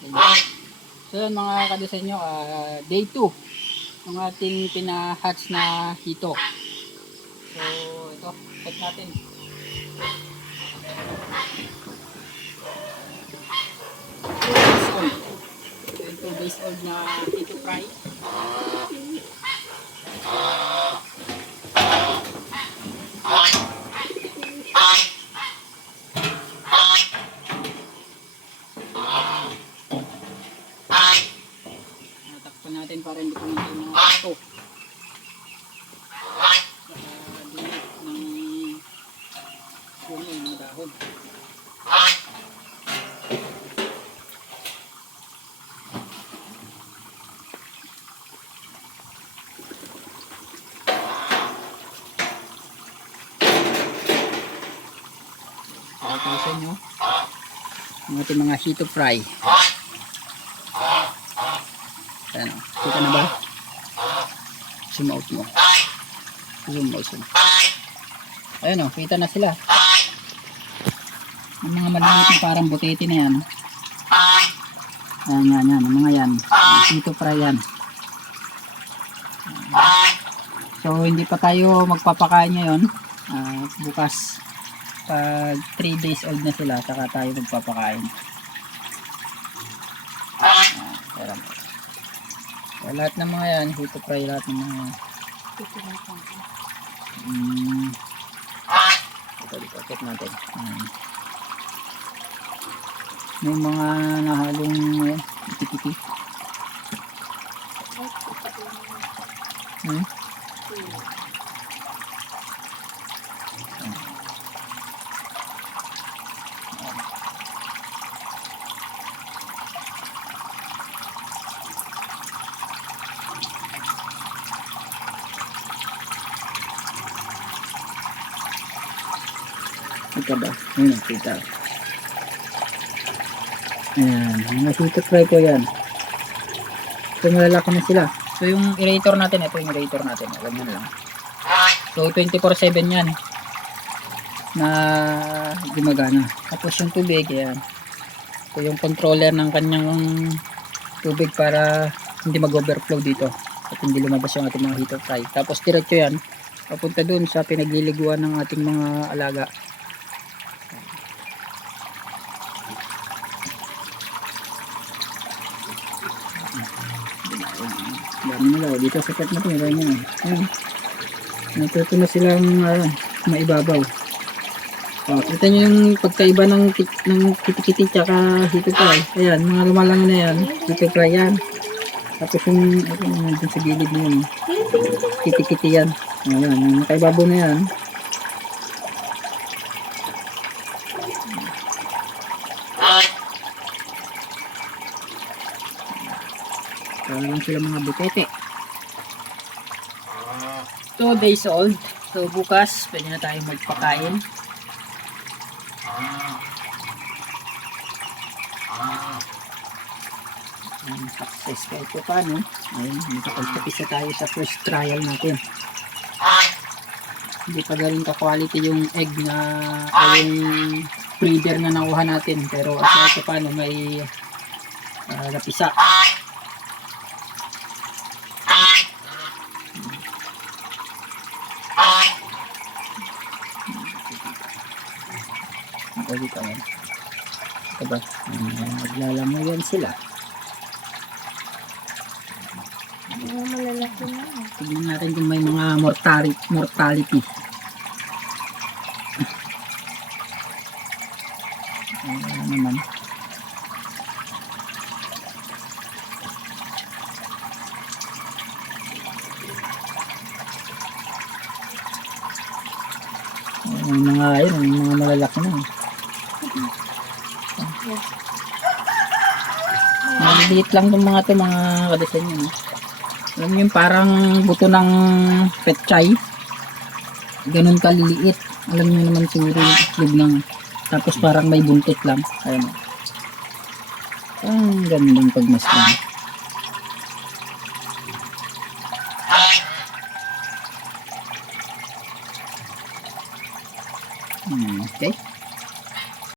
So yun mga kadisenyo, day 2 ng ating pina-hatch na hito. So ito, check natin. 2 days old na hito fry. Natakpan natin para hindi pumunta yung mga ito. Dinig ng puno ng dahon. Sa inyo ang ating mga hito fry. Ayan, kita na ba? Zoom out mo. Zoom. Ayan o, kita na sila. Ang mga maliit na parang butete na yan. Ayan, ang mga yan. Hito fry yan. So hindi pa tayo magpapakain ngayon. Bukas pag 3 days old na sila saka tayo magpapakain. Lahat ng mga yan hito fry, lahat ng mga ito natin. May mga nahalong iti-iti. Ito ba? Ayun, kita. Ayan, mga hito fry po yan. So malalaki na sila. So yung aerator natin, ito yung aerator natin. Alam nyo lang. So 24/7 yan na gumagana. Tapos yung tubig, ayan. So yung controller ng kanyang tubig para hindi mag-overflow dito at hindi lumabas yung ating mga hito fry. Tapos diretso yan papunta dun sa pinagliliguan ng ating mga alaga. Dami nila dito sa kat na ito. Ayan. Natuto na silang maibabaw. Kita nyo yung pagkaiba ng kiti-kiti tsaka hito fry. Ayan, mga lumalang na yan. Hito fry yan. Tapos yung nandun sa gilid na yun. Kiti-kiti yan. Ayan, yung makaibabaw na yan. Para lang sila mga butete. 2 days old. So bukas pwede na tayo magpakain. Success kahit po paano. Ayun, nakapagtapis na tayo sa first trial natin. Hindi pa galing ka-quality yung egg na yung breeder na nakuha natin. Pero kahit po paano may napisa. Dito yan. Ito ba? Naglalamayan sila. Mga malalaki na. Tignan natin kung may mga mortality. Ano naman. May mga malalaki na. Maliliit lang itong mga ito, mga kadisenyo. Alam nyo yung parang buto ng petchay. Ganun kaliliit. Alam nyo naman siguro yung itlog lang. Tapos parang may buntot lang. Ayan. Ang gandang pagmasdan. Okay.